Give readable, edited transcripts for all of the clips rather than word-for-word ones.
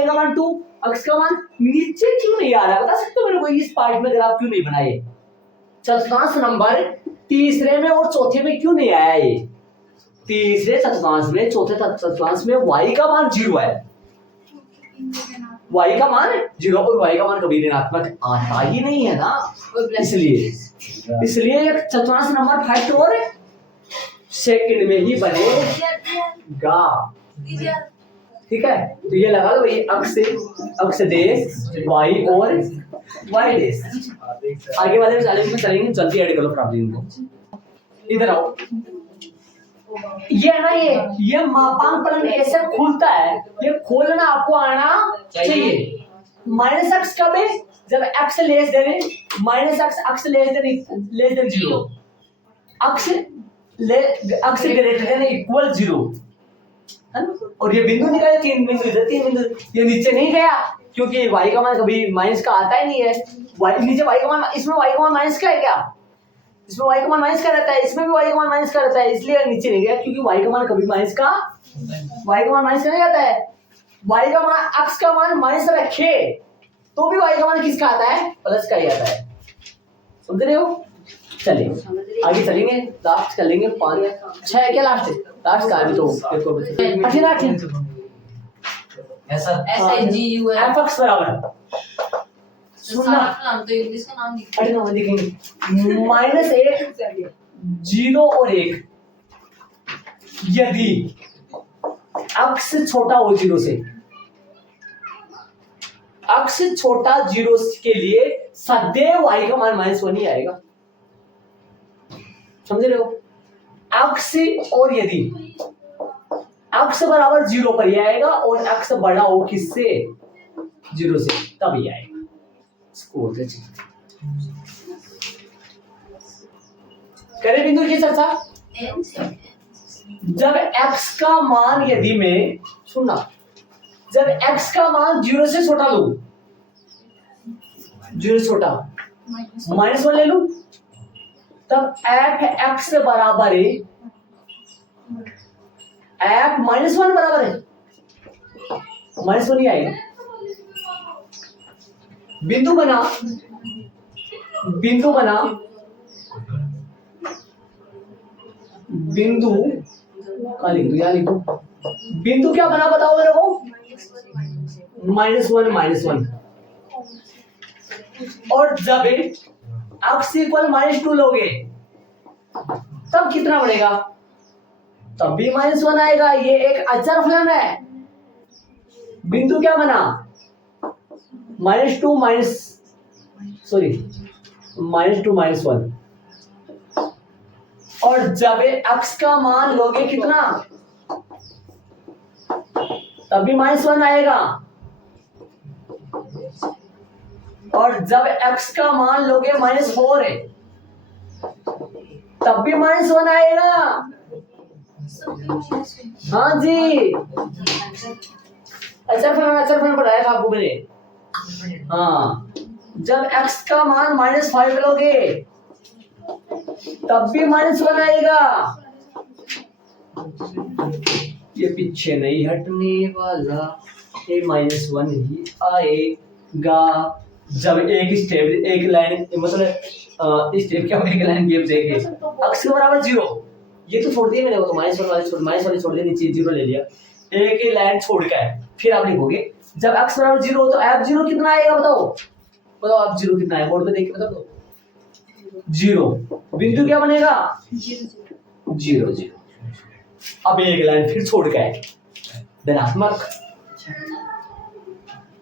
y का मान 2, x का मान नीचे क्यों नहीं आ रहा है? बता सकते हो मेरे को इस पार्ट में ग्राफ क्यों नहीं बनाए? चतुर्थांश नंबर तीसरे में और चौथे में क्यों नहीं आया ये? तीसरे चतुर्थांश में, चौथे चतुर्थांश में y का मान 0 है, y का मान 0 और y का मान कभी ऋणात्मक आता ही नहीं है ना, इसलिए एक चतुर्थांश नंबर फर्स्ट और सेकंड में ही बनेगा। ठीक है, तो ये लगा लो भाई, अक्ष देश y और y देश। आगे वाले चैलेंज में चलेंगे, जल्दी ऐड कर लो प्रॉब्लम को। इधर आओ, ये ना ये मापांक फलन ऐसे खुलता है, ये खोलना आपको आना चाहिए। माइनस एक्स कब है? जब x less than minus x less than 0, x greater than equal 0 है ना। और ये बिंदु निकाले, 3 बिंदु इधर, 3 बिंदु, ये नीचे नहीं गया क्योंकि y का मान कभी माइनस का आता ही नहीं है। नीचे y का मान, इसमें y का मान माइनस का है क्या? इसमें y का मान माइनस का रहता है, इसमें भी y का मान माइनस का रहता है, इसलिए नीचे नहीं गया क्योंकि y का मान कभी माइनस का नहीं आता है। y का मान, x का मान माइनस रखे तो भी y का मान किसका आता है? प्लस का ही आता है। समझ रहे हो? चलिए आगे चलेंगे, लास्ट कर लेंगे 5 6 क्या लास्ट का अभी तो fx बराबर सुनना, तो इंग्लिश का नाम दिखेंगे -1 0 और 1 यदि x छोटा हो 0 से, x छोटा 0 के लिए सदैव y का मान -1 ही आएगा। समझ रहे हो? x और यदि x बराबर 0 पर ही आएगा और x बड़ा हो किससे? 0 से, तब ही आएगा। करें बिंदु की चर्चा। जब x का मान, यदि मैं सुनना, जब x का मान 0 से छोटा लूं, 0 से छोटा -1 ले लूं, तब f(x) बराबर है, f -1 बराबर है, -1 ही आएगा। बिंदु बना बिंदु क्या लिखो, बिंदु क्या बना बताओ मेरे को? -1 और जब x इक्वल -2 लोगे तब कितना बनेगा? तब भी -1 आएगा। ये एक अचर फलन है। बिंदु क्या बना? -2 -1 और जब x का मान लोगे कितना, तब भी -1 आएगा। और जब x का मान लोगे -4 है, तब भी -1 आएगा। हाँ जी, अच्छा फलन पढ़ाया था आपको मैंने। हाँ, जब x का मान -5 लोगे तब भी -1 आएगा। ये पीछे नहीं हटने वाला, ये -1 ही आएगा। जब एक लाइन मतलब स्टेप क्या एक लाइन गेप देखे, x बराबर 0, ये तो छोड़ दिया मैंने, वो तो -1 छोड़ दिया, नीचे 0 ले लिया, एक ही लाइन छोड़ के फिर आप लिखोगे जब x बराबर 0 हो तो f0 कितना आएगा? बताओ आप 0 कितना है, बोर्ड पे देख के बता दो। 0, बिंदु क्या बनेगा? 0 अब एक लाइन फिर छोड़ के धनात्मक।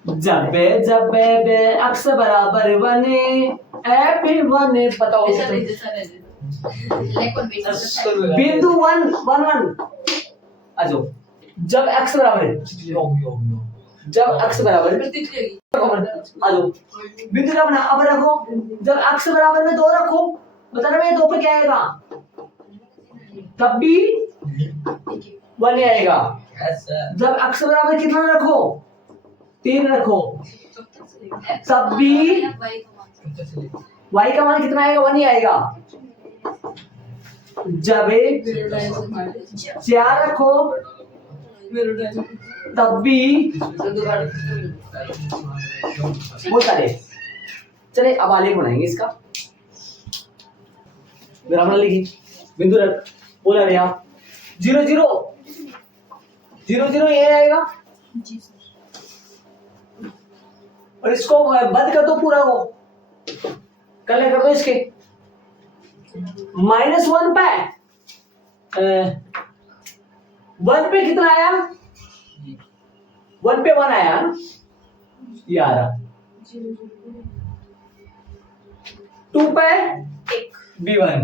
जब x बराबर 1 f1 बताओ। बिंदु 1 आ जाओ। जब x बराबर है, जब x बराबर आ जाओ, बिंदु क्या बना? अब रखो, जब x बराबर में 2 रखो, बताना मैं 2 पे क्या आएगा? तब भी 1 ही आएगा। जब x बराबर कितना रखो? 3 रखो, तब भी y का मान कितना आएगा? 1 ही आएगा। जब 4 रखो तब भी बहुत सारे। चले अब आलेख बनाएंगे इसका। ग्रामर लिखिए, बिंदु रख, बोला रहे आप 0 0 0 0 ये आएगा और इसको बंद कर दो पूरा को, कल कर दो इसके -1 पे 1 पे कितना आया, 1 पे 1 आया ना, ये आ रहा 2 पे B1,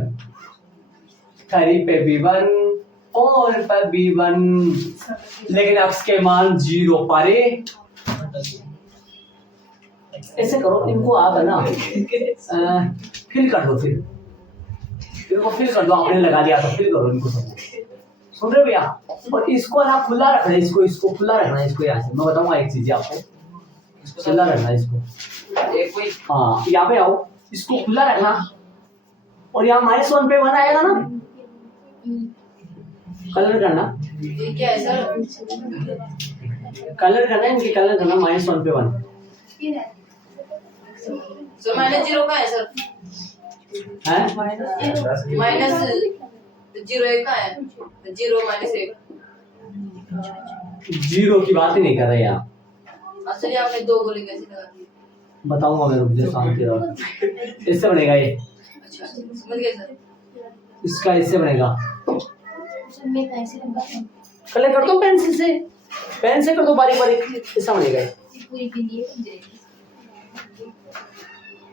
3 पे B1, 4 पे B1, लेकिन अक्ष के मान 0 पर ऐसे करो इनको, आप है ना फिल कर दो, फिर इनको फिल कर दो, आपने लगा दिया तो फिल करो इनको सब, सुन रहे हो भैया। और इसको ना खुला रखना है, इसको खुला रखना है, इसको यहाँ से मैं बताऊंगा एक चीज आपको, इसको खुला रखना है इसको, एक कोई हाँ यहाँ पे आओ, इसको खुला रखना और यहाँ -1 पे 1 आएगा ना, कलर करना, क्या है सर? कलर करना, इनके कलर करना -1 पे 1। सर -0 का है सर, हैं -0 का है, 0 -1 0 की बात ही नहीं कर रहे यहाँ, असली आपने 2 गोली कैसे लगा दी? बताऊंगा मैं, रुक जा शांति रहो। इससे बनेगा ये, अच्छा समझ गए सर। इसका इससे बनेगा, कलर कर दो पेंसिल से, पेन से कर दो बारीक बारीक, ऐसा बनेगा ये।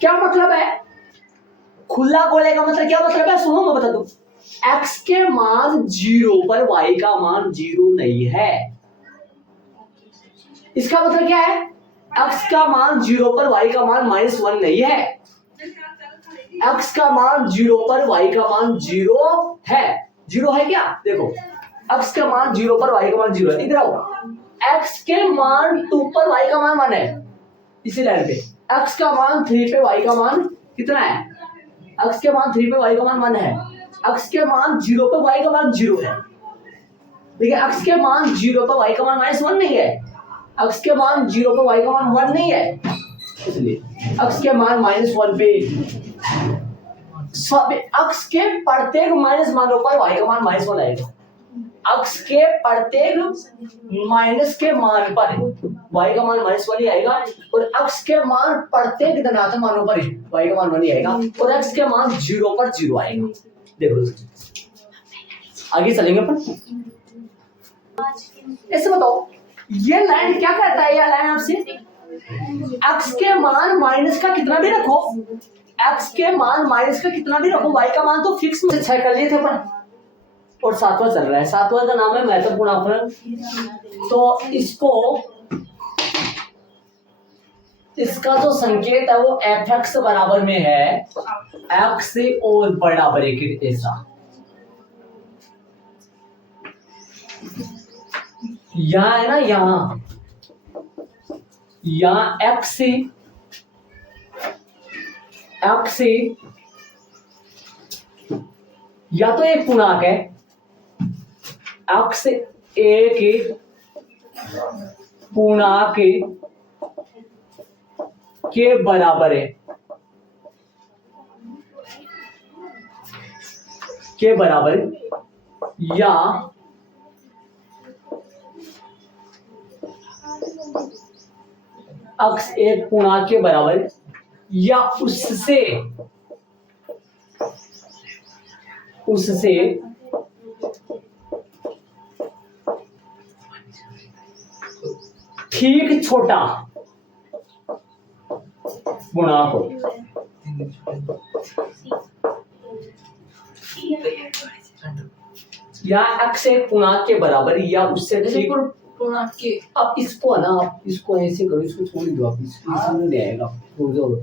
क्या मतलब है खुला गोले का, मतलब क्या मतलब है, सुनो मैं बता दूं। x के मान 0 पर y का मान 0 नहीं है, इसका मतलब क्या है, x का मान 0 पर y का मान -1 नहीं है, x का मान 0 पर y का मान 0 है, 0 है क्या, देखो x का मान 0 पर y का मान 0 है, इधर आओ, x के मान 2 पर y का मान 1 है, इसी लाइन पे x का मान 3 पे y का मान कितना है, x के मान 3 पे y का मान 1 है, x के मान 0 पे y का मान 0 है, देखिए x के मान 0 पे y का मान -1 नहीं है, x के मान 0 पे y का मान 1 नहीं है, इसलिए x के मान -1 पे सब x के प्रत्येक माइनस मानों पर y का मान -1 आएगा, x के प्रत्येक माइनस के मान पर y का मान -1 ही आएगा, और x के मान प्रत्येक धनात्मक मानों पर y का मान 1 ही आएगा, और x के मान 0 पर 0 आएगा। देखो आगे चलेंगे अपन, ऐसे बताओ ये लाइन क्या कहता है, यह लाइन आपसे x के मान माइनस का कितना भी रखो, x के मान माइनस का कितना भी रखो, y का मान तो फिक्स में 6 कर लिए थे अपन, और 7वां चल रहा है, 7वां का नाम है महत्वपूर्ण अपहरण। तो इसका जो संकेत है वो fx बराबर में है x से और बड़ा ब्रैकेट ऐसा, यहाँ है ना, यहाँ x से या तो एक पूर्णांक है, x एक पूर्णांक के बराबर है, के बराबर या x एक पूर्णांक के बराबर या उससे ठीक छोटा गुणांक हो, या x एक पूर्णांक के बराबर या उससे ठीक पूर्णांक के। अब इसको है ना, आप इसको ऐसे करो, इसको छोड़ दो, आप इसको समझ नहीं आएगा, छोड़ दो,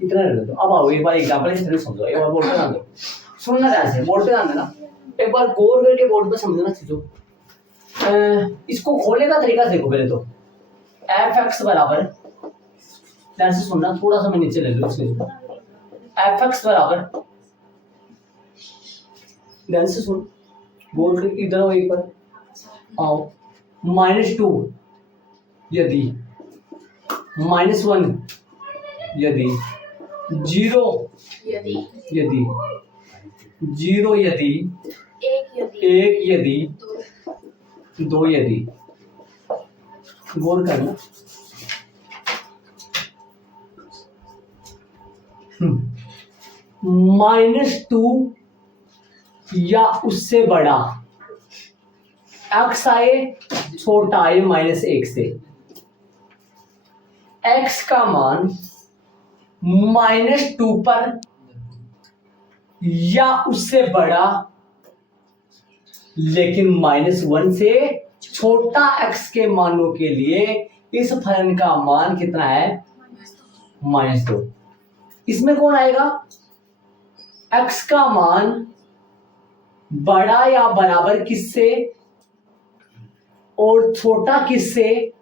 इतना रहने दो। अब आओ एक बार एग्जांपल से समझो, एक बार बोर्ड पे ध्यान दो, सुनना ध्यान से, बोर्ड पे ध्यान देना, एक बार गौर करके बोर्ड पे समझना चीजों। इसको खोलने का तरीका देखो पहले तो, fx बराबर, ध्यान से सुनना, थोड़ा सा मैं नीचे ले लूं इसमें, fx बराबर, ध्यान से सुन, बोल के इधर आओ, एक बार आओ, -2 यदि -1 यदि 0 यदि यदि 0 यदि एक यदि 1 यदि दो 2 यदि। गौर करना। -2 या उससे बड़ा x आए छोटा आए -1 से, x का मान -2 पर या उससे बड़ा लेकिन -1 से छोटा x के मानों के लिए इस फलन का मान कितना है? -2। इसमें कौन आएगा? x का मान बड़ा या बराबर किससे और छोटा किससे?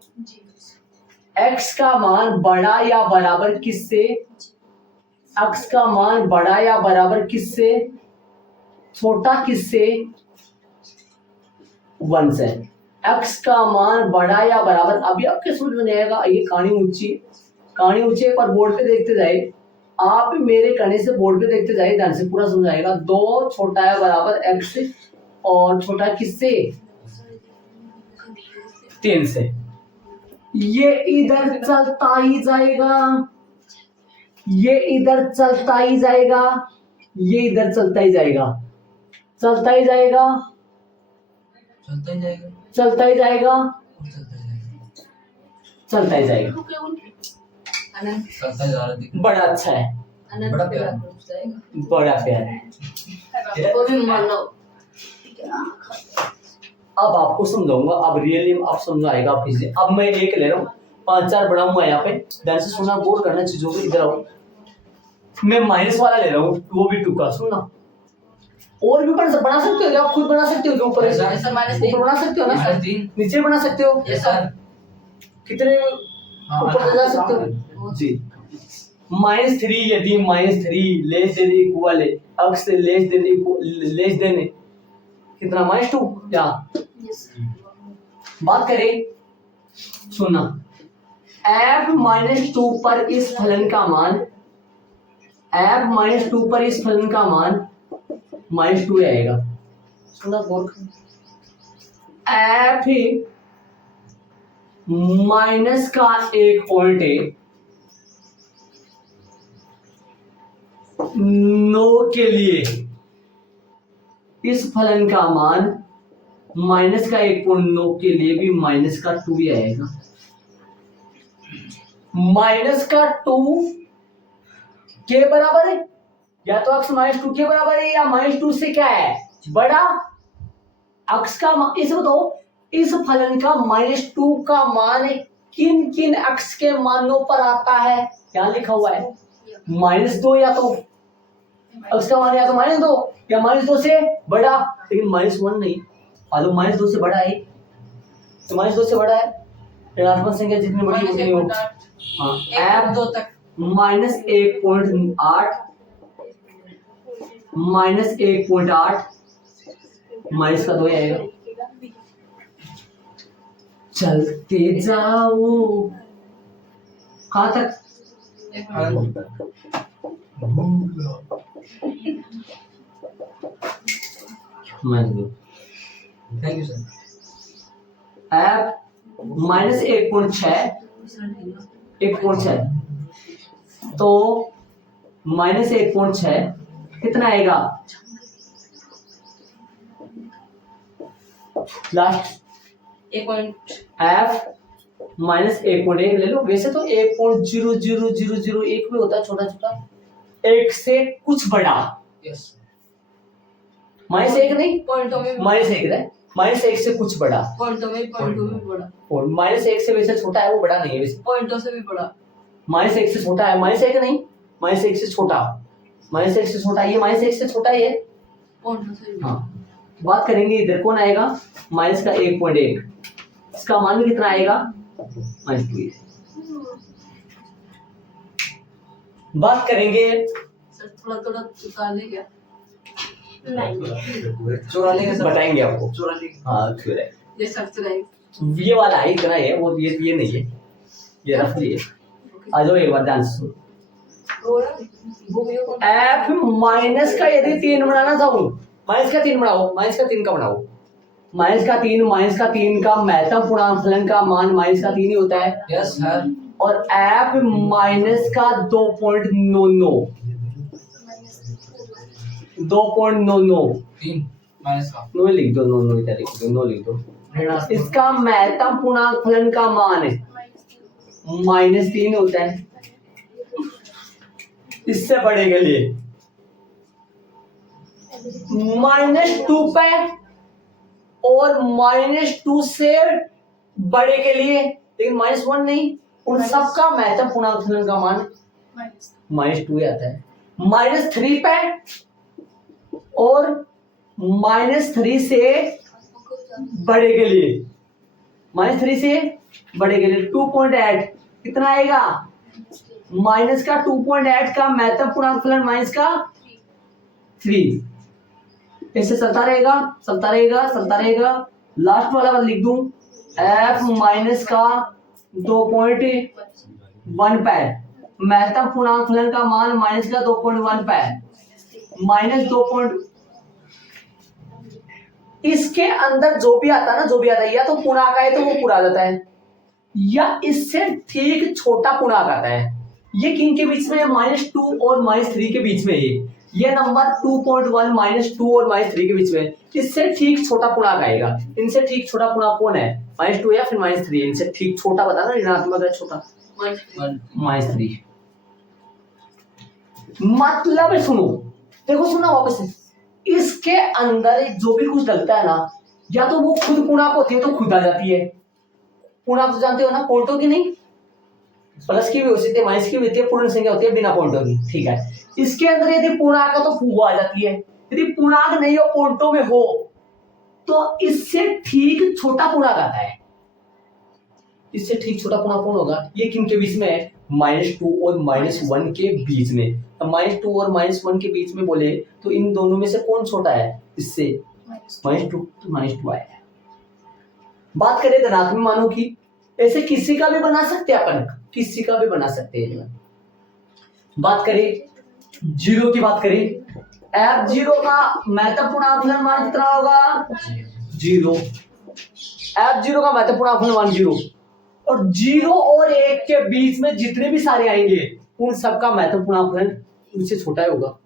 x का मान बड़ा या बराबर किससे? x का मान बड़ा या बराबर किससे? छोटा किससे? 1 से। x का मान बड़ा या बराबर, अभी आपके समझ में नहीं आएगा, ये कहानी ऊंची एक बार बोर्ड पे देखते जाए, आप मेरे कहने से बोर्ड पे देखते जाए, ध्यान से पूरा समझाएगा। 2 छोटा है बराबर x और छोटा किससे? 3 से। ये इधर चलता ही जाएगा, ये इधर चलता ही जाएगा, ये इधर चलता ही जाएगा, चलता ही जाएगा, चलता ही जाएगा, चलता ही जाएगा, और चलता ही जाएगा, चलता ही जाएगा। अनंत चलता ही जा रहा है। बड़ा अच्छा है, अनंत बड़ा पे प्यार। पहुंच जाएगा। बड़ा प्यार है। वो भी मान लो। अब आपको समझाऊंगा, अब रियली आप समझाएगा आप इसे। अब मैं एक ले रहा हूँ, 5-4 बढ़ाऊंगा यहाँ पे, ध्यान से सुनना, गौर करना चीजों को। इधर आओ, मैं माइनस वाला ले रहा हूँ, वो भी 2 का, सुनना। और भी बना सकते हो क्या? आप खुद बना सकते हो क्या? ऊपर सर -3 ऊपर बना सकते हो ना? -3 नीचे बना सकते हो? Yes sir. कितने हाँ, ऊपर ले जा सकते हो जी? -3 यदि -3 लेस देन इक्वल है x से लेस देन कितना? -2 क्या बात करें? सुनना, f -2 पर इस फलन का मान, f -2 पर इस फलन का मान -2 आएगा। सुना गौर, f माइनस का एक पॉइंट है, नो के लिए इस फलन का मान माइनस का 1.9 के लिए भी -2 ही आएगा। -2 के बराबर है, या तो x -2 के बराबर है या -2 से क्या है? बड़ा। x का इसे बताओ, इस फलन का -2 का मान किन किन x के मानों पर आता है? क्या लिखा हुआ है? -2 या तो x का मान या तो -2 या -2 से बड़ा, लेकिन -1 नहीं। और -2 से बड़ा है, तो -2 से बड़ा है, ऋणात्मक संख्या जितनी बड़ी उतनी हो। हाँ, f 2 तक -1.8 -1.8 माइनस का 2 आएगा। चलते जाओ कहाँ तक? Thank you sir. ऐप -1.6 1.6 तो -1.6 कितना आएगा? लास्ट f -1.1 ले लो। वैसे तो 1.00001 में होता है छोटा छोटा, 1 से कुछ बड़ा, यस -1 नहीं, पॉइंटों में -1 है, -1 से कुछ बड़ा, पॉइंटों में बड़ा, और -1 से वैसे छोटा है, वो बड़ा नहीं है वैसे, पॉइंटों से भी बड़ा, -1 से छोटा है, -1 नहीं, -1 से छोटा, -1 से छोटा, ये -1 से छोटा ही है। पॉइंटों से भी हाँ, बात करेंगे इधर कौन आएगा? माइनस का 1.1, इसका मान भी कितना आएगा? -2। बात करेंगे, सर थोड़ा थोड़ा चुका ले क्या? चुरा लेंगे सर, बताएंगे आपको। चुरा लेंगे। हाँ, फिर है। ये सर चुराएंगे। ये वाला है, इतना है वो, ये नहीं है, ये रफली है। आ जाओ एक बार ध्यान से सुनो। एफ माइनस का यदि 3 बनाना चाहूं, माइनस का 3 बनाओ, माइनस का 3 का बनाओ, माइनस का 3 का महत्तम पूर्णांक फलन का मान माइनस का 3 ही होता है। Yes sir. और एफ माइनस का 2.99 3 माइनस का 9 लिख दो, 9 इधर लिख दो, 9 लिख दो। ऋणात्मक इसका महत्तम पूर्णांक फलन का मान है -3 होता है। इससे बड़े के लिए -2 पे और -2 से बड़े के लिए, लेकिन -1 नहीं, उन सबका महत्तम पूर्णांक फलन का मान -2 आता है। -3 पे और -3 से बड़े के लिए, -3 से बड़े के लिए 2.8 कितना आएगा, माइनस का 2.8 का महत्तम पूर्णांक फलन माइनस का 3। ऐसे चलता रहेगा, चलता रहेगा, चलता रहेगा। लास्ट वाला मैं लिख दूं, एफ माइनस का 2.1 पे महत्तम पूर्णांक फलन का मान माइनस का 2.1 पे -2. इसके अंदर जो भी आता है ना, जो भी आता है, या तो पूर्णांक आए तो वो पूरा आ जाता है, या इससे ठीक छोटा पूर्णांक आता है। ये किन के बीच में है, -2 और -3 के बीच में है। ये नंबर 2.1 -2 और -3 के बीच में, इससे ठीक छोटा पूर्णांक आएगा। इनसे ठीक छोटा पूर्णांक कौन है, -2 या फिर -3? इनसे ठीक छोटा बताना, ऋणात्मक है छोटा, -3। मतलब सुनो, देखो सुना वापस से, इसके अंदर जो भी कुछ लगता है ना, या तो वो खुद पूर्णांक होती है तो खुद आ जाती है। पूर्णांक तो जानते हो ना, पॉइंटों की नहीं, प्लस की भी हो सकती है, माइनस की भी होती है, पूर्ण संख्या होती है बिना पॉइंटों की, ठीक है। इसके अंदर यदि पूर्णांक है तो वो आ जाती है, यदि पूर्णांक नहीं हो, पॉइंटों में हो, तो इससे ठीक छोटा पूर्णांक आता है। इससे ठीक छोटा पूर्णांक कौन होगा, ये किनके बीच में है, -2 और -1 के बीच में। अब -2 और -1 के बीच में बोले तो इन दोनों में से कौन छोटा है, इससे -2 आया। बात करें धनात्मक मानों की, ऐसे किसी का भी बना सकते हैं अपन, किसी का भी बना सकते हैं। बात करें 0 की, बात करें f0 का महत्तम पूर्णांक फलन मान कितना होगा, 0। f0 का महत्तम पूर्णांक फलन मान 0, और 0 और 1 के बीच में जितने भी सारे आएंगे उन सबका महत्तम पूर्णांक फलन उससे छोटा ही होगा,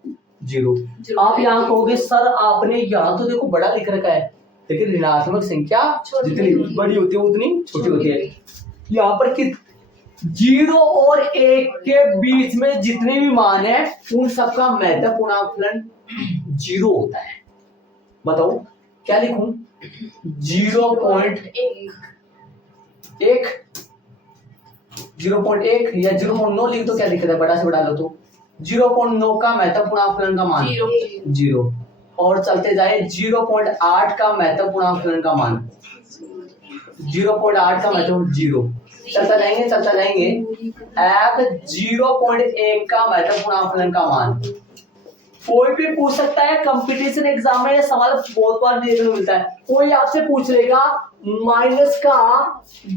0। आप यहाँ कहोगे सर आपने यहाँ तो देखो बड़ा लिख रखा है, लेकिन ऋणात्मक संख्या जितनी बड़ी होती है उतनी छोटी होती है। यहाँ पर कि 0 और 1 के बीच में जितने भी मान है उन सबका महत्तम पूर्णांक फलन 0 होता है। बताओ क्या लिखूं, 0.1 या 0.9 लिख दो, क्या दिक्कत है, बड़ा से बड़ा लो तो 0.9 का महत्तम पूर्णांक फलन का मान 0, और चलते जाए 0.8 का महत्तम पूर्णांक फलन का मान 0.8 का महत्तम 0, चलता जाएंगे f 0.1 का महत्तम पूर्णांक फलन का मान। कोई भी पूछ सकता है, कंपटीशन एग्जाम में ये सवाल बहुत बार देखने को मिलता है। कोई आपसे पूछ लेगा माइनस का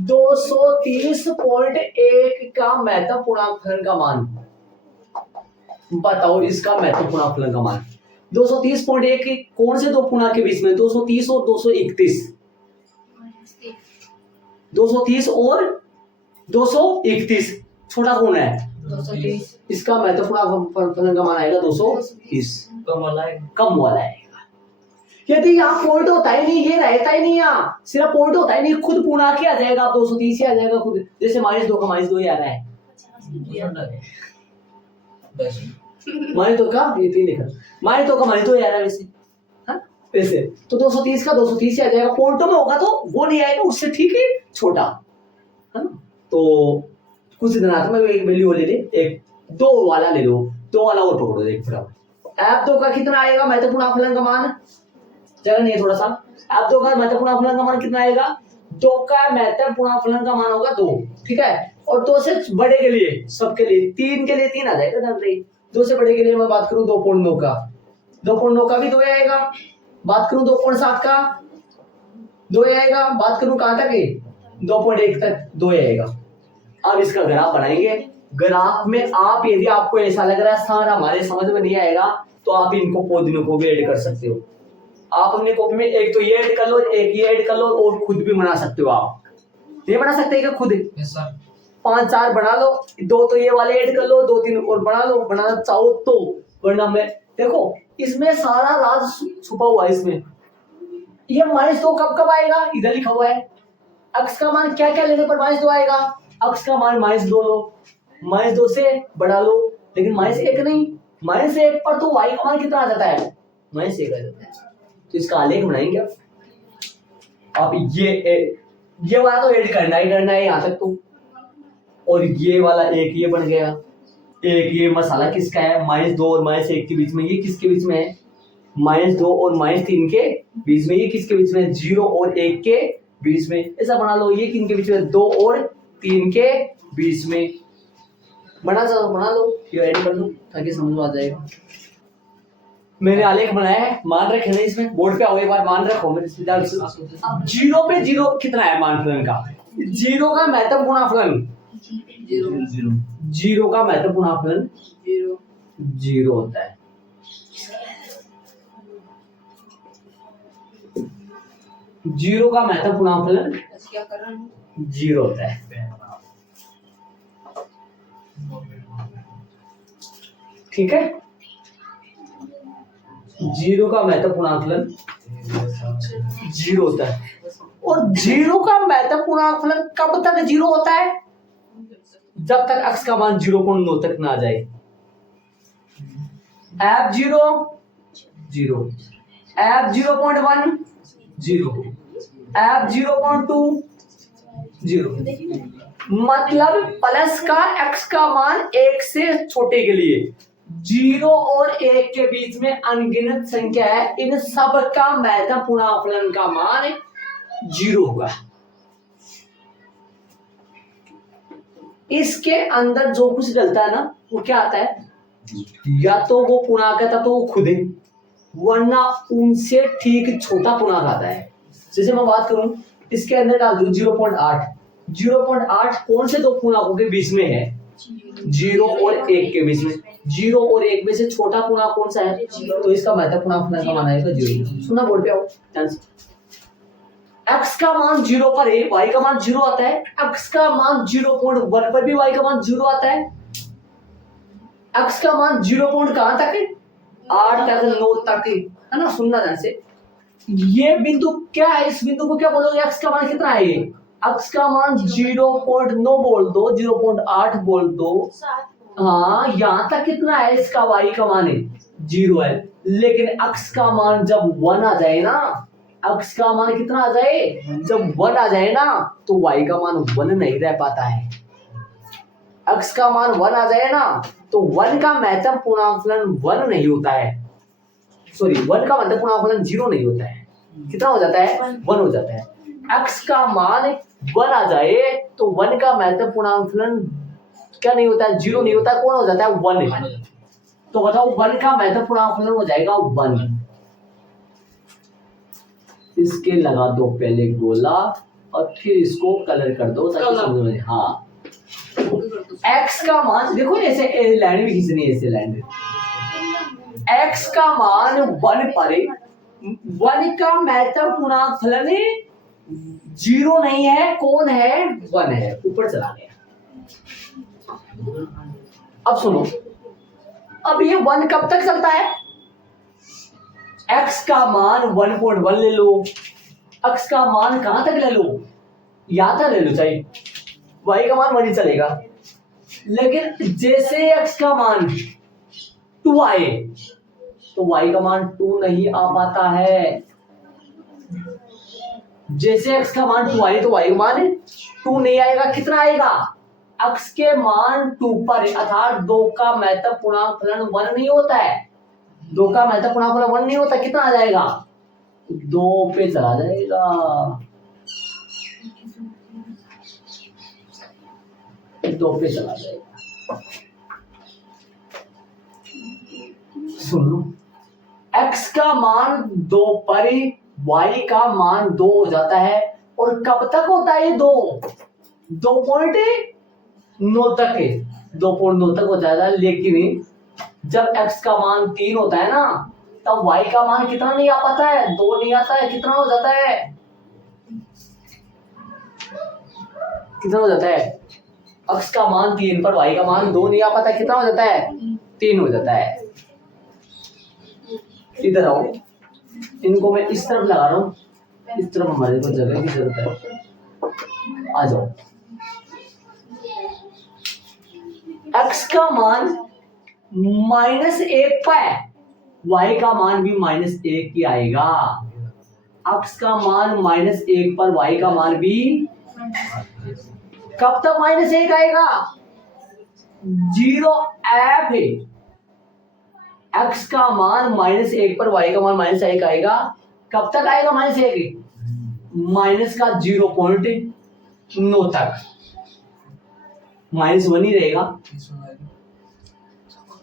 230.1 का महत्तम पूर्णांक फलन का मान, बताओ इसका महत्तम पूर्णांक फलन का मान। 230.1 कौन से दो पूर्णांक के बीच में, 230 और 231, 230 और 231, छोटा कौन है, 230। इसका महत्वपूर्ण फलन का मान आएगा 230, कम वाला आएगा। यदि यहाँ पॉइंट होता ही नहीं, ये रहता ही नहीं, यहाँ सिर्फ पॉइंट होता ही नहीं, खुद पूर्णांक ही आ जाएगा, 230 ही आ जाएगा खुद, जैसे -2 का -2 ही आ रहा है, -2 का ये 3 लिखा, -2 का -2 ही आ रहा है वैसे, हाँ वैसे तो 230 का 230 ही आ जाएगा। पॉइंटों में होगा तो वो नहीं आएगा, उससे ठीक है छोटा, है ना। तो कुछ धनात्मक एक वैल्यू ले ले, एक 2 वाला ले लो, 2 वाला और पकड़ो, देख बराबर f2 का कितना आएगा महत्वपूर्ण फलन का मान, जगह नहीं थोड़ा सा, f2 का महत्वपूर्ण फलन का मान कितना आएगा, 2 का महत्वपूर्ण फलन का मान होगा 2, ठीक है। और 2 से बड़े के लिए, सबके लिए 3 के लिए 3 आ जाएगा, 2 से बड़े के लिए मैं बात करूं 2.9 का, 2.9 का भी 2 आएगा। बात करूं 2.7 का, 2 आएगा। बात करूं कहां तक है, 2.1 तक 2 आएगा। अब इसका ग्राफ बनाएंगे। ग्राफ में आप यदि आपको ऐसा लग रहा है सर हमारे समझ में नहीं आएगा तो आप इनको पोदिनों को भी ऐड कर सकते हो। आप अपने कॉपी में एक तो ये ऐड कर लो, एक ये ऐड कर लो और खुद भी बना सकते हो। आप ये बना सकते हैं क्या खुद? Yes sir. 5-4 बना लो, 2 तो ये वाले ऐड कर लो, 2-3 और बना लो, बनाना चाहो तो। वरना मैं देखो इसमें सारा राज छुपा हुआ है इसमें। ये -2 कब कब आएगा, इधर लिखा हुआ है। अक्स का मान क्या क्या लेने पर -2 आएगा? अक्स का मान -2 लो, -2 से बढ़ा लो, लेकिन -1 नहीं। -1 पर तो y का मान कितना आ जाता है? -1 आ जाता है। तो इसका आलेख बनाएंगे आप ये वाला तो ऐड करना है यहाँ तक तो। और ये वाला एक ये बन गया। एक ये मसाला किसका है? -2 और -1 के बीच में। ये किसके बीच में है? -2 और -3 के बीच में। ये किसके बीच में? 0 और 1 के बीच में। ऐसा बना लो। ये किनके बीच में? 2 और 3 के बीच में। बना लो, ये ऐड कर लो ताकि समझ में आ जाएगा। मैंने आलेख बनाया है, मान रखे ना इसमें, बोर्ड पे आओ एक बार, मान रखो मेरे सीधा। 0 पे 0 कितना है मान फलन का? 0 का महत्तम गुणाफलन 0 का महत्तम गुणाफलन 0 होता है। जीरो का महत्तम गुणाफलन क्या कर रहा हूँ? 0 होता है। ठीक है, 0 का महत्तम गुणाफलन 0 होता है। और 0 का महत्तम गुणाफलन कब तक 0 होता है? जब तक x का मान 0.9 तक ना आ जाए। f0 0, f0.1 0, f0.2 0। मतलब प्लस का x का मान 1 से छोटे के लिए 0 और 1 के बीच में अनगिनत संख्या है, इन सब का महत्तम गुणाफलन का मान 0 होगा। इसके अंदर जो कुछ डलता है ना वो क्या आता है? या तो वो पूर्णांक आता तो वो खुद है, वरना उनसे ठीक छोटा पूर्णांक आता है। जैसे मैं बात करूं, इसके अंदर डाल दूं 0.8। 0.8 कौन से दो पूर्णांकों के बीच में है? 0 और 1 के बीच में। 0 और 1 में से छोटा पूर्णांक कौन सा है? तो इसका महत्तम पूर्णांक का मान आएगा 0। सुना, बोर्ड पे आओ। x का मान 0 पर है, y का मान 0 आता है। x का मान 0.1 पर भी y का मान 0 आता है। x का मान 0 कहां तक है? 8 तक, 9 तक है ना। सुनना ध्यान से, ये बिंदु क्या है? इस बिंदु को क्या बोलोगे? x का मान कितना है? x का मान 0.9 बोल दो, 0.8 बोल दो। हाँ, यहां तक कितना है? इसका y का मान है 0 है। लेकिन x का मान जब 1 आ जाए ना, x का मान कितना आ जाए? जब 1 आ जाए ना तो y का मान 1 नहीं रह पाता है। x का मान 1 आ जाए ना तो 1 का महत्तम पूर्णांकफलन 1 नहीं होता है। सॉरी, 1 का महत्तम पूर्णांकफलन 0 नहीं होता है। कितना हो जाता है? 1 हो जाता है। x का मान 1 आ जाए तो 1 का महत्तम पूर्णांकफलन क्या नहीं होता है? 0 नहीं होता है। कौन हो जाता है? 1। तो बताओ 1 का महत्तम पूर्णांकफलन हो जाएगा 1। इसके लगा दो पहले गोला और फिर इसको कलर कर दो ताकि समझ में। हाँ, x का मान देखो, ऐसे लाइन भी खींचनी है, ऐसे लाइन। x का मान 1 पर, 1 का महत्तम गुणांकफलन 0 नहीं है। कौन है? 1 है। ऊपर चला गया। अब सुनो, अब ये 1 कब तक चलता है? x का मान 1.1 ले लो। x का मान कहां तक ले लो? यहां तक ले लो, चाहिए y का मान 1 ही चलेगा। लेकिन जैसे x का मान 2 आए तो y का मान 2 नहीं आ पाता है। जैसे x का मान 2 आए तो y का मान 2 नहीं आएगा। कितना आएगा? x के मान 2 पर, अर्थात 2 का महत्तम पूर्णांकफलन 1 नहीं होता है। 2 का महत्तम पूर्णांकफलन 1 नहीं होता। कितना आ जाएगा? 2 पे चला जाएगा। 2 पे चला जाएगा। सुन लो, x का मान 2 पर y का मान 2 हो जाता है। और कब तक होता है ये 2.9 तक है, 2.9 तक हो जाएगा। लेकिन जब x का मान 3 होता है ना, तब y का मान कितना नहीं आ पाता है, 2 नहीं आता है। कितना हो जाता है, कितना हो जाता है, x का मान 3 पर y का मान 2 नहीं आ पाता, कितना हो जाता है, 3 हो जाता है। इधर आओ, इनको मैं इस तरफ लगा रहा हूँ, इस तरफ हमारे को जगह की जरूरत है। आ जाओ, x का मान -1 पर है, y का मान भी -1 ही आएगा। x का मान -1 पर y का मान भी कब तक -1 आएगा, 0 f है। x का मान -1 पर y का मान -1 आएगा। कब तक आएगा -1, माइनस का 0.9 तक, -1 ही रहेगा।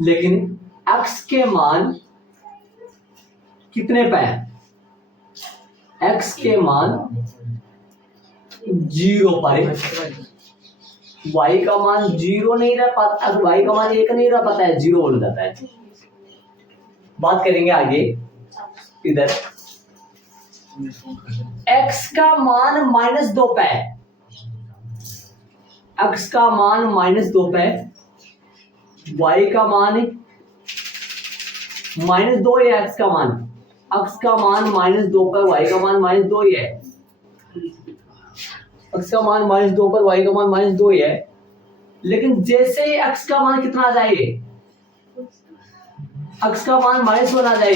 लेकिन x के मान कितने पे है, x के मान 0 पर है। y का मान 0 नहीं रह पाता, अगर y का मान 1 नहीं रह पाता है, 0 हो जाता है। बात करेंगे आगे। इधर x का मान -2 पे है, x का मान -2 पे है, y का मान -2 है। x का मान -2 पर y का मान -2 ही है। x का मान -2 पर y का मान -2 ही है। लेकिन जैसे ही x का मान कितना आ जाए, x का मान -1 आ जाए,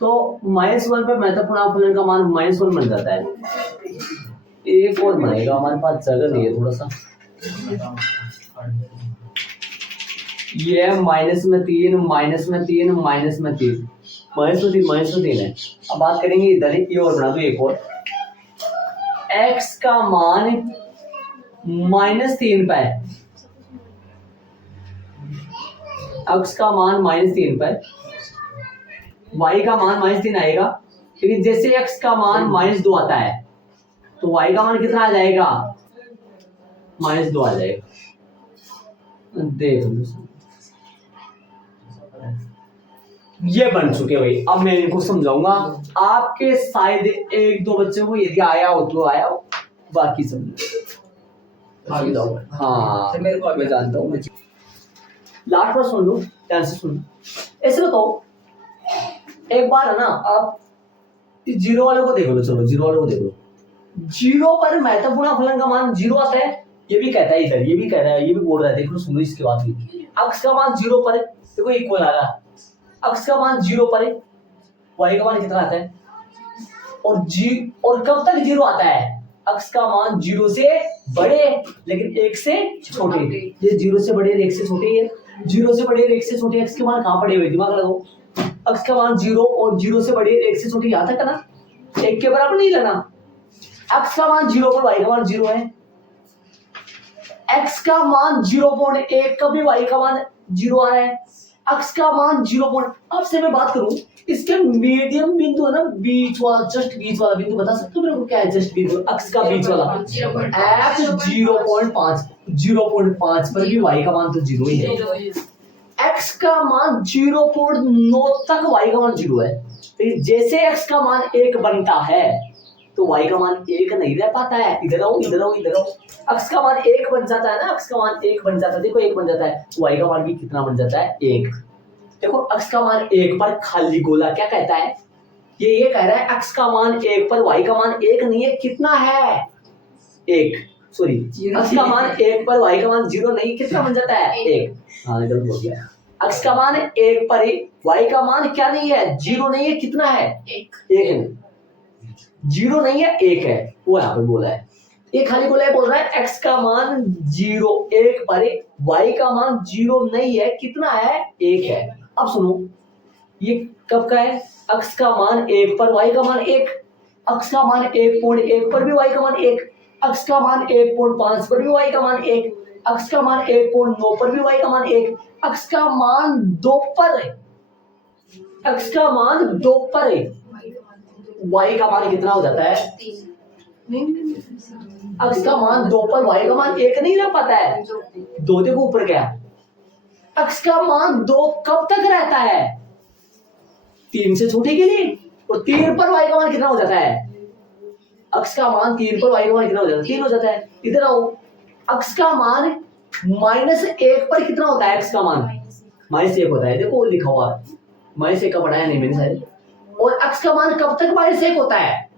तो -1 पे महत्वपूर्ण फलन का मान -1 बन जाता है। एक और बनेगा, हमारे पास जगह नहीं है थोड़ा सा, ये -3 -3 -3 है। अब बात करेंगे इधर, ये और बना दो एक और। x का मान -3 पे है, x का मान -3 पे, y का मान -3 आएगा। लेकिन जैसे x का मान -2 आता है, तो y का मान कितना आ जाएगा, -2 आ जाएगा। देख लो, ये बन चुके भाई। अब मैं इनको समझाऊंगा। आपके शायद 1-2 बच्चों को यदि आया हो तो आया हो, बाकी सब आगे जाओ। हाँ, मेरे को मैं जानता हूँ। लास्ट पर सुन लो, ध्यान से सुन। ऐसे बताओ, एक बार है ना, आप जीरो वाले को देख लो। चलो जीरो वाले को देख लो। जीरो पर महत्वपूर्ण फलन का मान 0 आता है। ये भी कहता है इधर, ये भी कह रहा है, ये भी बोल रहा है। देखो सुनो इसके बाद भी, x का मान 0 पर है, देखो इक्वल आ रहा है। x का मान 0 पर है, y का मान कितना आता है, और कब तक 0 आता है, x का मान 0 से बड़े लेकिन 1 से छोटे। ये 0 से बड़े 1 से छोटे है, 0 से बड़े 1 से छोटे। x के मान कहाँ पड़े हुए, दिमाग लगाओ। x का मान 0 और 0 से बड़े 1 से छोटे यहाँ तक है ना, 1 के बराबर नहीं लेना। x का मान 0 पर y का मान 0 है, x का मान 0.1 का भी y का मान 0 आ रहा है, x का मान 0. अब से मैं बात करूं, इसके मीडियम बिंदु है ना, बीच वाला, जस्ट बीच वाला बिंदु बता सकते हो मेरे को क्या है जस्ट बिंदु, x का बीच वाला f 0.5 पर भी y का मान तो 0 ही है। x का मान 0.9 तक y का मान 0 है। तो जैसे x का मान 1 बनता है तो y का मान 1 नहीं रह पाता है। इधर आओ, इधर आओ, इधर आओ। x का मान 1 बन जाता है ना, x का मान 1 बन जाता है। देखो 1 बन जाता है, y का मान भी कितना बन जाता है, 1। देखो x का मान 1 पर खाली गोला क्या कहता है, ये कह रहा है x का मान 1 पर y का मान 1 नहीं है, कितना है, 1। सॉरी, x का मान 1 पर y का मान 0 नहीं, कितना बन जाता है, 1। हाँ गलत बोल गया। x का मान 1 पर y का मान क्या नहीं है, 0 नहीं है, कितना है, 1 है। 0 नहीं है, 1 है, वो यहाँ पे बोला है। ये खाली बोला है, बोल रहा है x का मान 0 1 पर y का मान 0 नहीं है, कितना है, 1 है। अब सुनो, ये कब का है, x का मान 1 पर y का मान 1, x का मान 1.1 पर भी y का मान 1, x का मान 1.5 पर भी y का मान 1, x का मान 1.9 पर भी y का मान 1, x का मान 2 पर, x का मान 2 पर y का मान कितना हो जाता है? 3 नहीं x का मान 2 पर y का मान 1 नहीं रह पाता है। 2 देखो ऊपर क्या, x का मान 2 कब तक रहता है? 3 से छोटे के लिए। और 3 पर y का मान कितना हो जाता है? x का मान 3 पर y का मान कितना हो जाता है? 3 हो जाता है। इधर आओ, x का मान -1 पर कितना होता है? x का मान -1 होता है। देखो लिखा हुआ -1 का पढ़ाया नहीं मैंने शायद। और x का मान कब तक -1 होता है?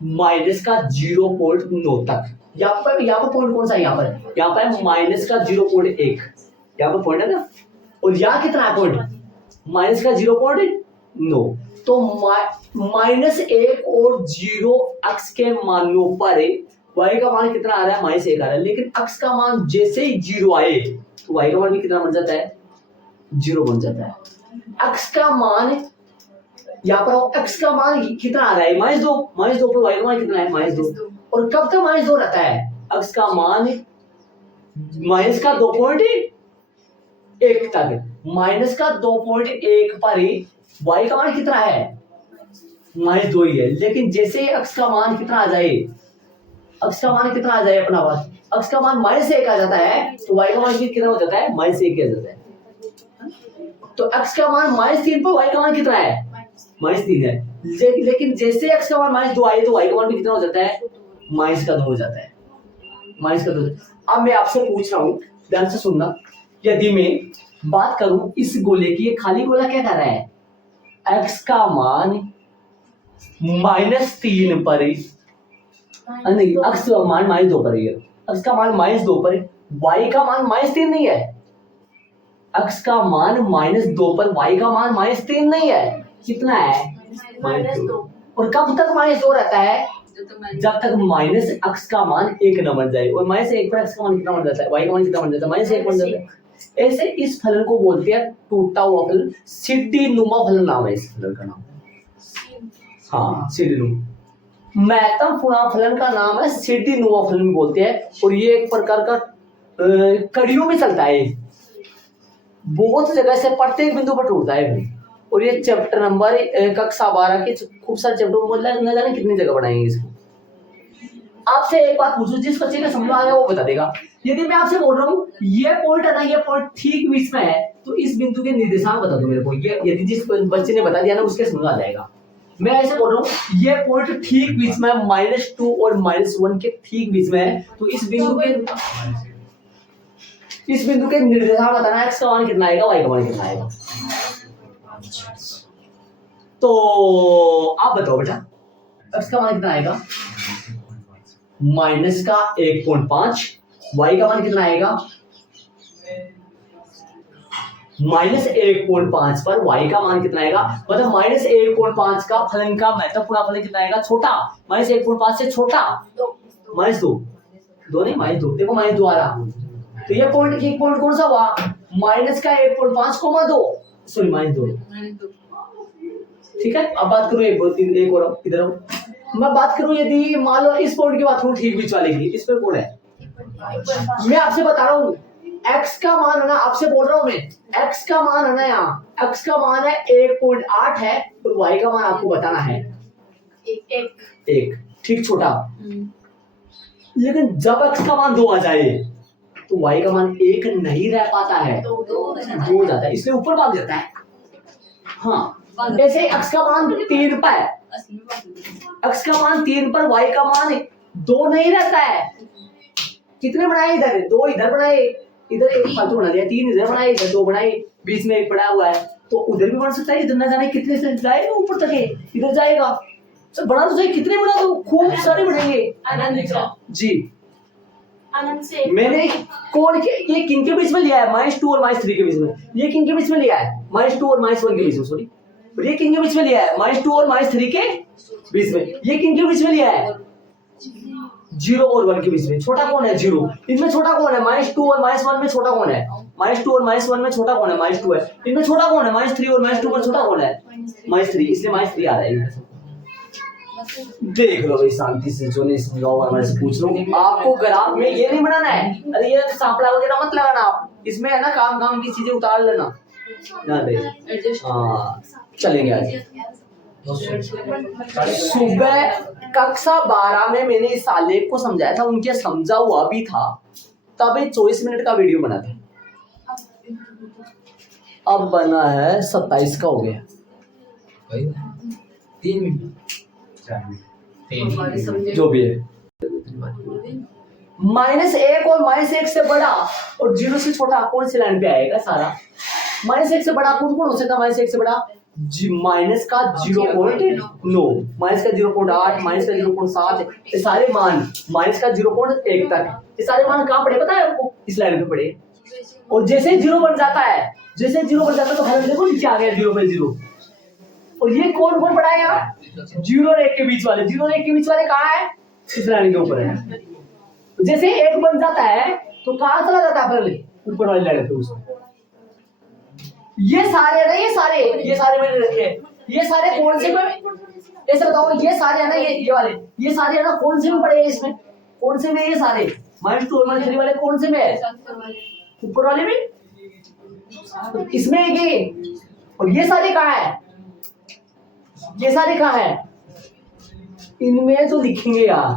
माइनस का 0.9 तक। यहाँ पर पॉइंट कौन सा है? यहाँ पर माइनस का 0.1 यहाँ पर पॉइंट है ना। और यहाँ कितना है पॉइंट? माइनस का 0.9। तो -1 और 0 x के मानों पर y का मान कितना आ रहा है? -1 आ रहा है। लेकिन x का मान जैसे ही 0 आए तो y का मान भी कितना बन जाता है? 0 बन जाता है। x का मान यहाँ पर x का मान कितना आ रहा है? -2। -2 पर y का मान कितना है? -2। और कब तक -2 रहता है? x का मान माइनस का 2.1 तक। माइनस का 2.1 पर y का मान कितना है? -2 ही है। लेकिन जैसे ही x का मान कितना आ जाए, x का मान कितना आ जाए अपना पास, x का मान -1 आ जाता है तो y का मान भी कितना हो जाता है? -1 आ जाता है। तो x का मान -3 पर y का मान कितना है? -3 है। लेकिन जैसे x का मान -2 आए तो y का मान भी कितना हो जाता है? -2 हो जाता है। -2। अब मैं आपसे पूछ रहा हूँ, ध्यान से सुनना। यदि मैं बात करूं इस गोले की, ये खाली गोला क्या कर रहा है? x का मान -3 पर नहीं, x का मान -2 पर है। x का मान -2 पर, y का मान -3 नहीं है। x का मान -2 पर y का मान -3 नहीं है। कितना है? -2। और कब तक -2 रहता है? जब तक -x का मान 1 न बन जाए। और -1 पर x का मान कितना बन जाता है? y का मान कितना बन जाता है? -1 बन जाता है। ऐसे इस फलन को बोलते हैं टूटा हुआ फलन। सीढ़ी नुमा फलन नाम है इस फलन का नाम। हाँ, सीढ़ी नुमा। महत्वपूर्ण फलन का नाम है सीढ़ी नुमा फलन बोलते हैं। और ये एक प्रकार का कड़ियों में चलता है। बहुत जगह से प्रत्येक बिंदु पर टूटता है। और ये चैप्टर नंबर कक्षा 12 के खूब सारे चैप्टर न जाने कितनी जगह बनाएंगे इसको। आपसे एक बात पूछूं, जिस बच्चे का समझ आया वो बता देगा। यदि मैं आपसे बोल रहा हूँ ये पॉइंट है ना, ये पॉइंट ठीक बीच में है, तो इस बिंदु के निर्देशांक बता दो मेरे को। ये यदि जिस बच्चे ने बता दिया ना उसके समझ आ जाएगा। मैं ऐसे बोल रहा हूँ ये पॉइंट ठीक बीच में -2 और -1 के ठीक बीच में है, तो इस बिंदु के निर्देशांक बताना। x का मान कितना आएगा, y का मान कितना आएगा। तो आप बताओ बेटा, x का मान कितना आएगा? -1.5। y का मान कितना आएगा? -1.5 पर y का मान कितना आएगा? मतलब -1.5 का फलन का महत्वपूर्ण फलन कितना आएगा? छोटा। -1.5 से छोटा -2 नहीं, -2। देखो -2 आ रहा। तो ये पॉइंट एक पॉइंट कौन सा हुआ? -1.5, 2 सॉरी -2। ठीक है। अब बात करूं एक और, इधर आओ। मैं बात करूं यदि मान लो इस पॉइंट की बात करूं ठीक बीच वाले की, इस पे कौन है? मैं आपसे बता रहा हूं x का मान है ना, आपसे बोल रहा हूं मैं, x का मान है ना, यहाँ x का मान है 1.8 है और y का मान आपको बताना है 1। ठीक, छोटा। लेकिन जब x का मान 2 आ जाए तो y का मान 1 नहीं रह पाता है, 2 हो जाता है, इसलिए ऊपर भाग जाता है। हाँ, जैसे x का मान 3 पर, x का मान 3 पर y का मान 2 नहीं रहता है। कितने बनाए? इधर 2 इधर बनाए, इधर 1 फालतू बना दिया, 3 इधर बनाए, इधर 2 बनाए, बीच में 1 पड़ा हुआ है, तो उधर भी बन सकता है। इधर ना जाने कितने से जाएगा ऊपर तक, इधर जाएगा। सब बना तो सही, कितने बना दो? खूब सारे बढ़ेंगे जी। मैंने कौन के, ये किन के बीच में लिया है? -2 और -3 के बीच में। ये किन के बीच में लिया है? -2 और -1 के बीच में, सॉरी। और ये किन के बीच में लिया है? -2 और -3 के बीच में। ये किन के बीच में लिया है? 0 और 1 के बीच में। छोटा कौन है? 0। इनमें छोटा कौन है? -2 और -1 में छोटा कौन है? -2 और -1 में छोटा कौन है? -2 है। इनमें छोटा कौन है? -3 और -2 में छोटा कौन है? -3। इसलिए -3 आ रहा है। देख लो भाई, शांति से, जो नहीं समझाओ हमारे से पूछ लो। आपको ग्राफ में ये नहीं बनाना है, अरे ये सांपड़ा वगैरह मत लगाना आप, इसमें है ना काम की चीजें उतार लेना। हाँ, चलेंगे आज। सुबह कक्षा 12 में मैंने इस आलेख को समझाया था, उनके समझा हुआ भी था, तब ये 24 मिनट का वीडियो बना था। अब बना है 27 का हो गया। 3 मिनट 3 जो भी है, -1 और -1 से बड़ा और 0 से छोटा कौन सी लाइन पे आएगा सारा? -1 से बड़ा कौन कौन हो सकता है? -1 से बड़ा माइनस का 0.9, माइनस का 0.8, माइनस का 0.7, ये सारे मान माइनस का 0.1 तक, ये सारे मान कहाँ पड़े पता है आपको? इस लाइन पे पड़े। और जैसे 0 बन जाता है, जैसे 0 बन जाता है तो हर देखो नीचे आ गया 0/0। और ये कौन कौन पड़ा है यहाँ? 0 और 1 के बीच वाले, 0 और 1 के बीच वाले कहाँ है? इस लाइन के ऊपर है। जैसे 1 बन जाता है तो कहाँ चला जाता है? पहले ऊपर वाली लाइन पे उसमें। ये सारे ना, ये सारे मैंने रखे हैं। ये सारे कौन से में, ऐसे बताओ, ये सारे है ना, ये वाले, ये सारे है ना, कौन से में पड़े हैं? इसमें कौन से में? ये सारे -2 और -3 वाले कौन से में है? ऊपर वाले में। तो इसमें ये, और ये सारे कहाँ है? ये सारे कहाँ है? इनमें तो लिखेंगे यार,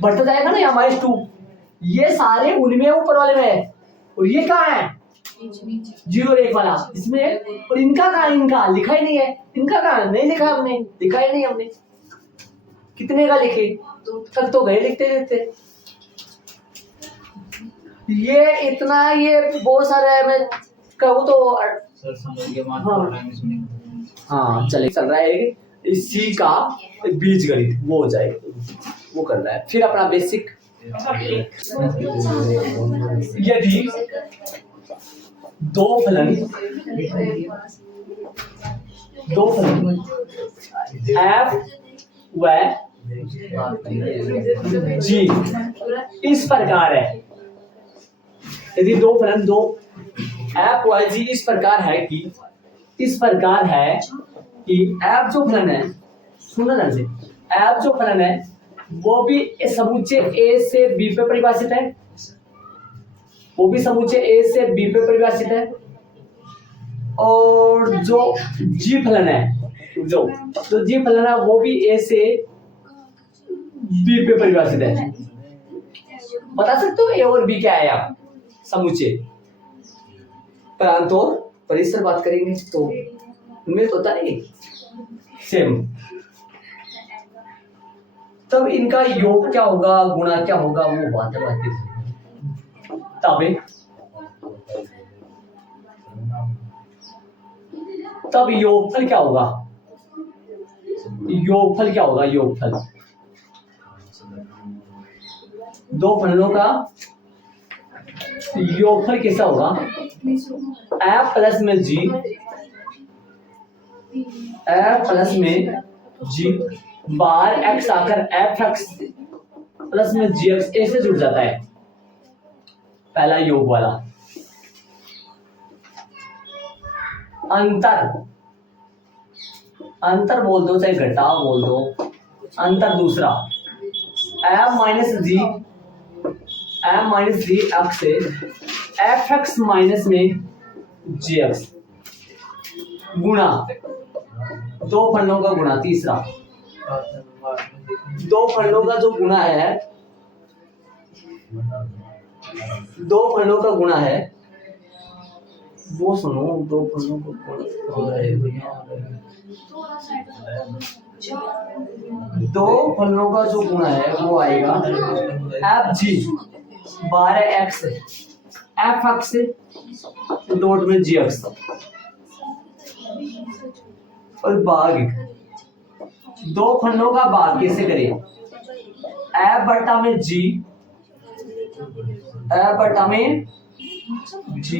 बढ़ता जाएगा ना यहाँ -2। ये सारे उनमें ऊपर वाले में है। और ये कहाँ है? 0 और 1 वाला इसमें। और इनका कहाँ? इनका लिखा ही नहीं है। इनका कहाँ? नहीं लिखा हमने, लिखा ही नहीं हमने। कितने का लिखे? तक तो गए लिखते लिखते। ये इतना, ये बहुत सारा है। मैं कहूँ तो सर समझ गया, मान टाइम इसमें। हाँ चले, चल रहा है इसी का बीज गणित, वो हो जाएगा, वो कर रहा है। फिर अपना बेसिक, यदि दो फलन f व g इस प्रकार है, यदि दो फलन f व g इस प्रकार है कि f जो फलन है, सुनो ना जी, f जो फलन है वो भी समुच्चय A से B पे परिभाषित है, वो भी समुच्चय A से B पे परिभाषित है। और जो G फलन है, जो G फलन है वो भी A से B पे परिभाषित है। बता सकते हो A और B क्या है? आप समुच्चय प्रांत और परिसर बात करेंगे तो उनमें तो होता नहीं सेम। तब इनका योग क्या होगा, गुणा क्या होगा, वो बात है बाकी। तब योगफल क्या होगा? योगफल क्या होगा? योगफल दो फलनों का योगफल कैसा होगा? f प्लस में g, f प्लस में g बार x आकर fx प्लस में gx ऐसे जुड़ जाता है। पहला योग वाला। अंतर बोल दो चाहे घटाव बोल दो, अंतर दूसरा m माइनस जी x से fx माइनस में gx गुणा दो फलनों का गुणा। तीसरा दो फलनों का जो गुणा है, दो फलनों का गुणा है वो सुनो, दो फलनों का दो फलनों का जो गुणा है वो आएगा F G 12x F x dot में जी एक्स और भाग दो खंडों का भाग कैसे करें? एफ बटा में जी, एफ बटा में जी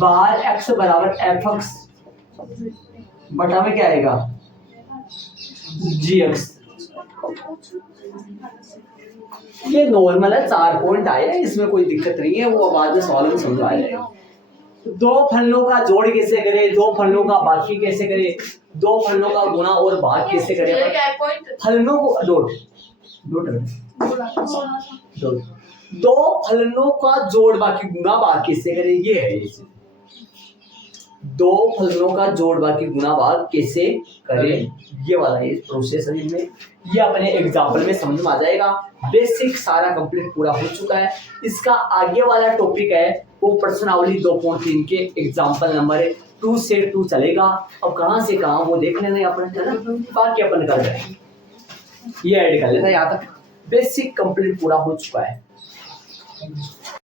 बार एक्स बराबर एफ एक्स बटा में क्या आएगा? जी एक्स। ये नॉर्मल है, 4 पॉइंट आए हैं, इसमें कोई दिक्कत नहीं है, वो बाद में सॉल्व में समझा जाएगा। दो फलनों का जोड़ कैसे करें, दो फलनों का बाकी कैसे करें, दो फलनों का गुणा और भाग कैसे करें, फलनों को डॉट दो फलनों का जोड़ बाकी गुणा भाग कैसे करें, ये है। दो फलनों का जोड़ बाकी गुणा भाग कैसे करें, ये वाला है प्रोसेस है इनमें। ये अपने एग्जाम्पल में समझ में आ जाएगा। बेसिक सारा कंप्लीट पूरा हो चुका है। इसका आगे वाला टॉपिक है वो प्रश्नावली 2.3 के एग्जाम्पल नंबर 2 से 2 चलेगा। अब कहाँ से कहाँ वो देख लेना अपन, है ना, बाकी अपन कर देंगे। ये ऐड कर लेना यहाँ तक। बेसिक कंप्लीट पूरा हो चुका है।